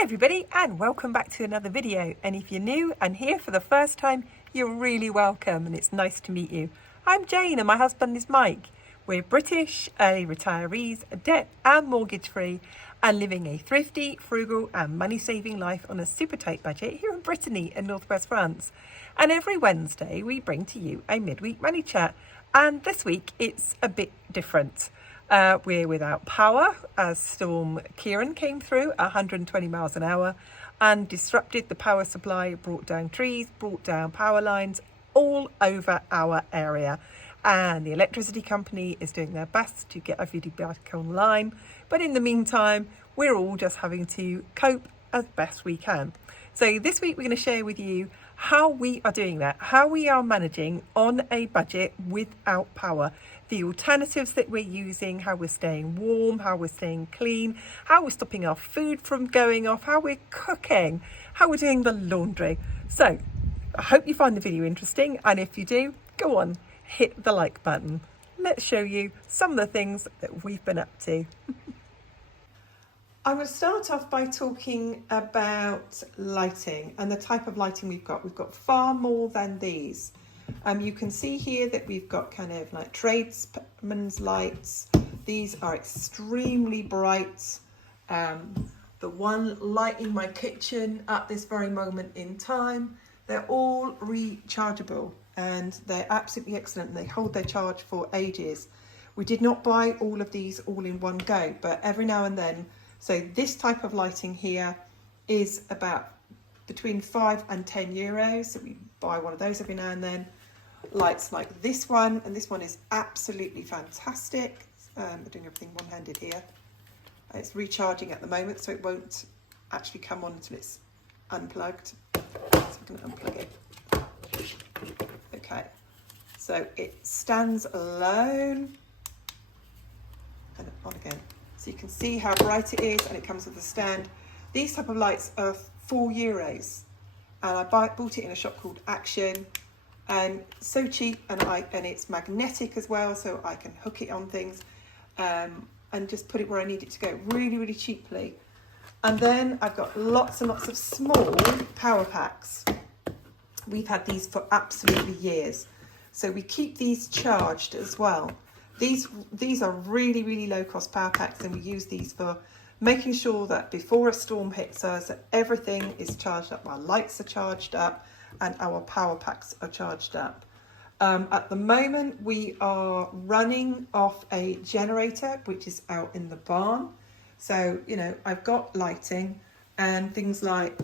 Hi everybody, and welcome back to another video. And if you're new and here for the first time, you're really welcome and it's nice to meet you. I'm Jane and my husband is Mike. We're British, retirees, debt and mortgage free, and living a thrifty, frugal and money saving life on a super tight budget here in Brittany in northwest France. And every Wednesday we bring to you a midweek money chat, and this week it's a bit different. We're without power as Storm Kieran came through 120 miles an hour and disrupted the power supply, brought down trees, brought down power lines all over our area. And the electricity company is doing their best to get everybody back online. But in the meantime, we're all just having to cope as best we can. So this week we're going to share with you how we are doing that, how we are managing on a budget without power, the alternatives that we're using, how we're staying warm, how we're staying clean, how we're stopping our food from going off, how we're cooking, how we're doing the laundry. So I hope you find the video interesting, and if you do, go on, hit the like button. Let's show you some of the things that we've been up to. I'm going to start off by talking about lighting and the type of lighting we've got. We've got far more than these. You can see here that we've got kind of like tradesmen's lights. These are extremely bright. The one lighting my kitchen at this very moment in time, they're all rechargeable and they're absolutely excellent. They hold their charge for ages. We did not buy all of these all in one go, but every now and then. So this type of lighting here is about between 5 and 10 euros. So we buy one of those every now and then. Lights like this one, and this one is absolutely fantastic. We're doing everything one-handed here. It's recharging at the moment, so it won't actually come on until it's unplugged. So I'm going to unplug it. Okay, so it stands alone and on again. So you can see how bright it is, and it comes with a stand. These type of lights are 4 euros, and I bought it in a shop called Action, and so cheap, and it's magnetic as well, so I can hook it on things and just put it where I need it to go really, really cheaply. And then I've got lots and lots of small power packs. We've had these for absolutely years, so we keep these charged as well. These are really, really low cost power packs, and we use these for making sure that before a storm hits us, that everything is charged up, our lights are charged up, and our power packs are charged up. At the moment, we are running off a generator, which is out in the barn. So, you know, I've got lighting and things like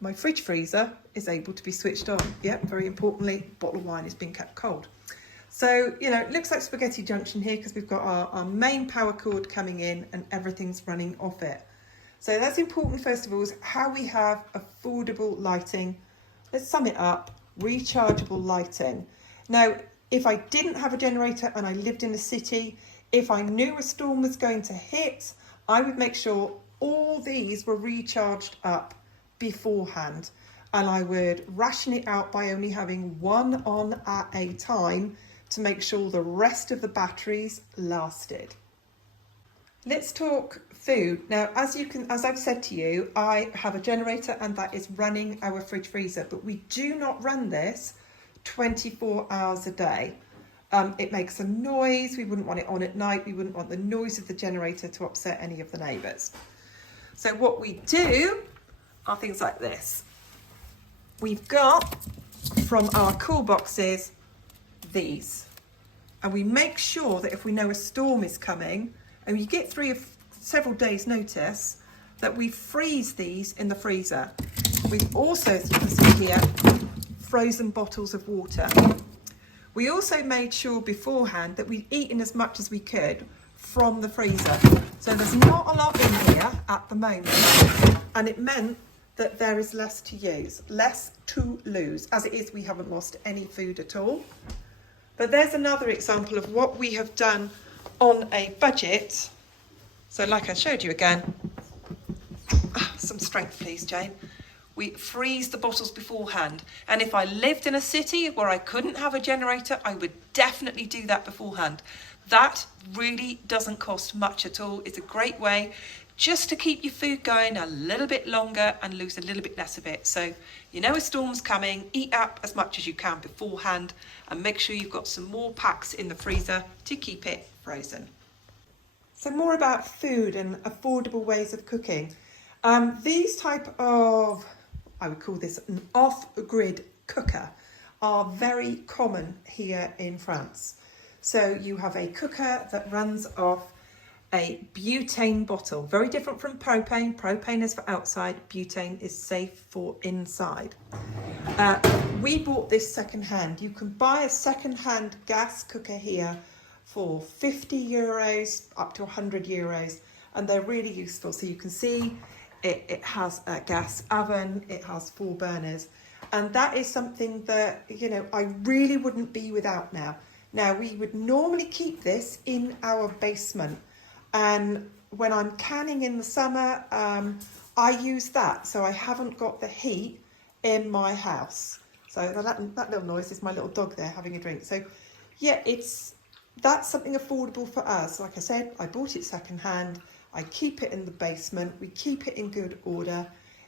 my fridge freezer is able to be switched on. Yep, very importantly, bottle of wine is being kept cold. So, you know, it looks like spaghetti junction here because we've got our main power cord coming in and everything's running off it. So that's important, first of all, is how we have affordable lighting. Let's sum it up, rechargeable lighting. Now, if I didn't have a generator and I lived in the city, if I knew a storm was going to hit, I would make sure all these were recharged up beforehand. And I would ration it out by only having one on at a time to make sure the rest of the batteries lasted. Let's talk food. Now, as I've said to you, I have a generator and that is running our fridge freezer, but we do not run this 24 hours a day. It makes a noise. We wouldn't want it on at night. We wouldn't want the noise of the generator to upset any of the neighbours. So what we do are things like this. We've got, from our cool boxes, these, and we make sure that if we know a storm is coming and you get several days notice, that we freeze these in the freezer. We've also, as you can see here, frozen bottles of water. We also made sure beforehand that we'd eaten as much as we could from the freezer. So there's not a lot in here at the moment, and it meant that there is less to use, less to lose. As it is, we haven't lost any food at all. But there's another example of what we have done on a budget. So like I showed you again, some strength please, Jane. We freeze the bottles beforehand. And if I lived in a city where I couldn't have a generator, I would definitely do that beforehand. That really doesn't cost much at all. It's a great way just to keep your food going a little bit longer and lose a little bit less of it. So you know a storm's coming, eat up as much as you can beforehand and make sure you've got some more packs in the freezer to keep it frozen. So more about food and affordable ways of cooking. These type of, I would call this an off-grid cooker, are very common here in France. So you have a cooker that runs off a butane bottle, very different from propane. Propane is for outside, butane is safe for inside. We bought this secondhand. You can buy a secondhand gas cooker here for 50 euros up to 100 euros, and they're really useful. So you can see it has a gas oven, it has 4 burners, and that is something that, you know, I really wouldn't be without now. Now, we would normally keep this in our basement, and when I'm canning in the summer, I use that, so I haven't got the heat in my house. So that little noise is my little dog there having a drink. So yeah, that's something affordable for us. Like I said, I bought it secondhand. I keep it in the basement. We keep it in good order.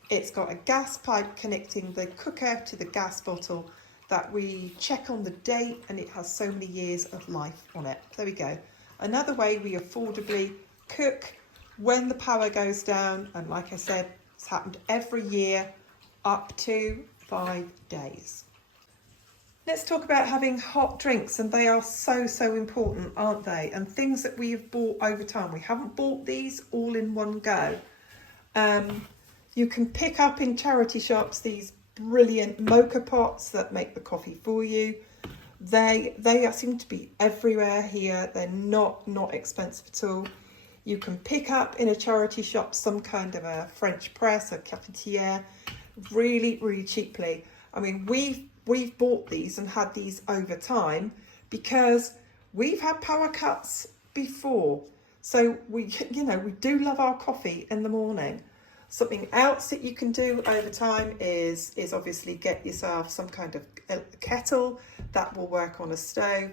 It's got a gas pipe connecting the cooker to the gas bottle that we check on the date, and it has so many years of life on it. There we go. Another way we affordably cook when the power goes down, and like I said, it's happened every year up to 5 days. Let's talk about having hot drinks, and they are so important, aren't they? And things that we have bought over time. We haven't bought these all in one go. You can pick up in charity shops these brilliant mocha pots that make the coffee for you. They seem to be everywhere here. They're not expensive at all. You can pick up in a charity shop some kind of a French press, a cafetiere, really cheaply. I mean, we've bought these and had these over time because we've had power cuts before. So we do love our coffee in the morning. Something else that you can do over time is obviously get yourself some kind of kettle that will work on a stove.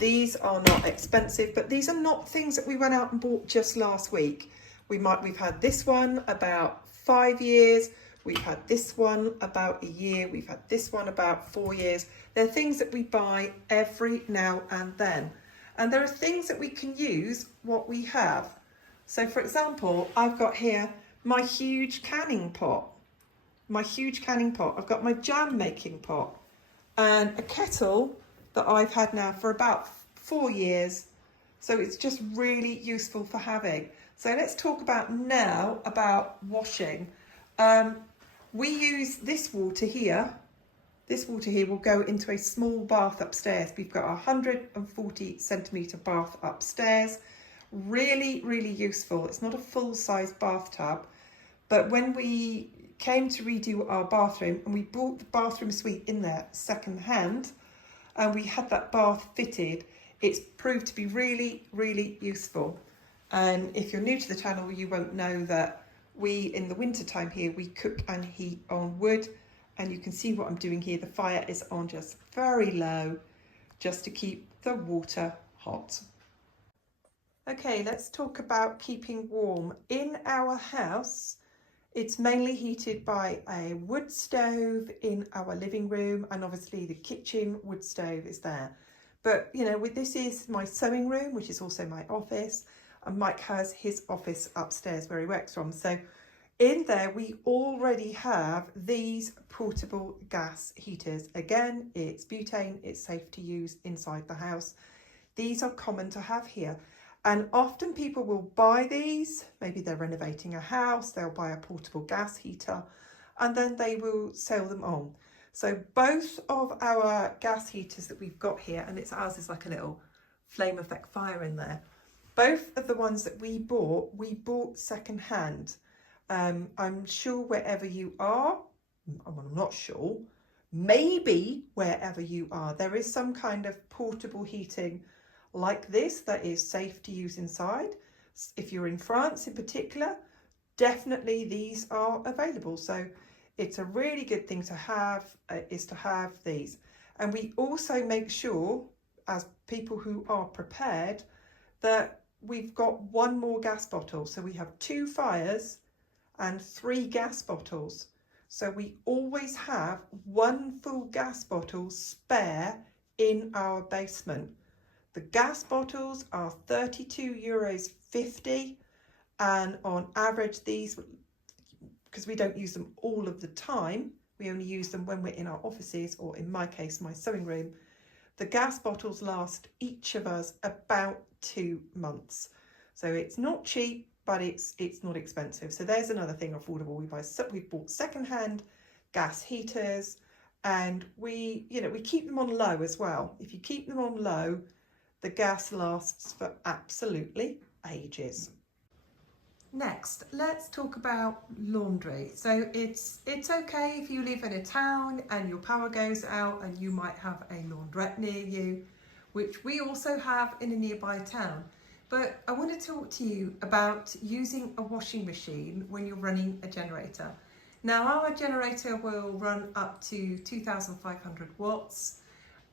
These are not expensive, but these are not things that we went out and bought just last week. We've had this one about 5 years. We've had this one about a year. We've had this one about 4 years. They're things that we buy every now and then. And there are things that we can use what we have. So for example, I've got here my huge canning pot. I've got my jam making pot and a kettle that I've had now for about 4 years. So it's just really useful for having. So let's talk about now about washing. We use this water here. This water here will go into a small bath upstairs. We've got a 140 centimetre bath upstairs. Really useful. It's not a full-size bathtub, but when we came to redo our bathroom and we bought the bathroom suite in there second-hand, and we had that bath fitted, it's proved to be really useful. And if you're new to the channel, you won't know that we, in the winter time here, we cook and heat on wood, and you can see what I'm doing here. The fire is on just very low, just to keep the water hot. Okay, let's talk about keeping warm. In our house, it's mainly heated by a wood stove in our living room, and obviously the kitchen wood stove is there. But you know, this is my sewing room, which is also my office, and Mike has his office upstairs where he works from. So in there we already have these portable gas heaters. Again, it's butane, it's safe to use inside the house. These are common to have here. And often people will buy these, maybe they're renovating a house, they'll buy a portable gas heater, and then they will sell them on. So both of our gas heaters that we've got here, and ours is like a little flame effect fire in there. Both of the ones that we bought second hand. I'm sure wherever you are, I'm not sure, maybe wherever you are, there is some kind of portable heating like this that is safe to use inside. If you're in France in particular, definitely these are available. So it's a really good thing to have, is to have these. And we also make sure, as people who are prepared, that we've got one more gas bottle. So we have 2 fires and 3 gas bottles. So we always have 1 full gas bottle spare in our basement. The gas bottles are €32.50, and on average these, because we don't use them all of the time, we only use them when we're in our offices, or in my case, my sewing room. The got bottles last each of us about 2 months. So it's not cheap, but it's not expensive. So there's another thing affordable. We've bought secondhand gas heaters, and we keep them on low as well. If you keep them on low, the gas lasts for absolutely ages. Next, let's talk about laundry. So it's okay if you live in a town and your power goes out and you might have a laundrette near you, which we also have in a nearby town. But I want to talk to you about using a washing machine when you're running a generator. Now, our generator will run up to 2,500 watts,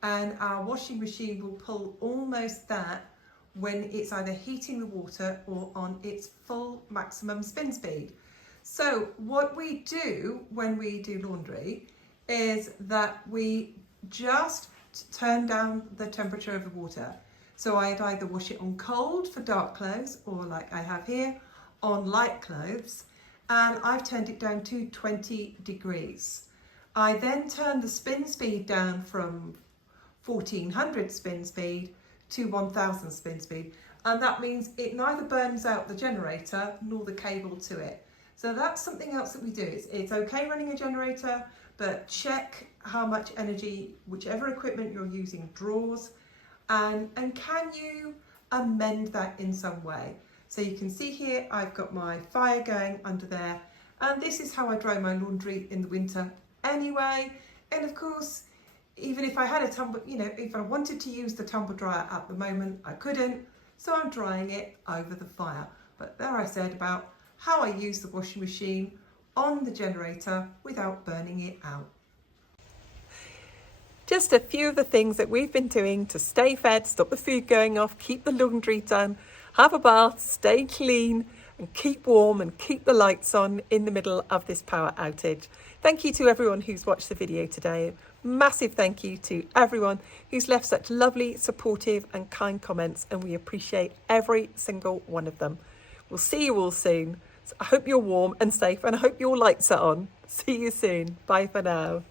and our washing machine will pull almost that when it's either heating the water or on its full maximum spin speed. So what we do when we do laundry is that we just turn down the temperature of the water. So I'd either wash it on cold for dark clothes, or like I have here, on light clothes, and I've turned it down to 20 degrees. I then turn the spin speed down from 1400 spin speed to 1000 spin speed, and that means it neither burns out the generator nor the cable to it. So that's something else that we do. It's okay running a generator, but check how much energy whichever equipment you're using draws, and can you amend that in some way. So you can see here I've got my fire going under there, and this is how I dry my laundry in the winter anyway. And of course, even if I had a tumble, if I wanted to use the tumble dryer at the moment, I couldn't, so I'm drying it over the fire. But there I said about how I use the washing machine on the generator without burning it out. Just a few of the things that we've been doing to stay fed, stop the food going off, keep the laundry done, have a bath, stay clean, and keep warm and keep the lights on in the middle of this power outage. Thank you to everyone who's watched the video today. Massive thank you to everyone who's left such lovely, supportive and kind comments, and we appreciate every single one of them. We'll see you all soon. So I hope you're warm and safe, and I hope your lights are on. See you soon. Bye for now.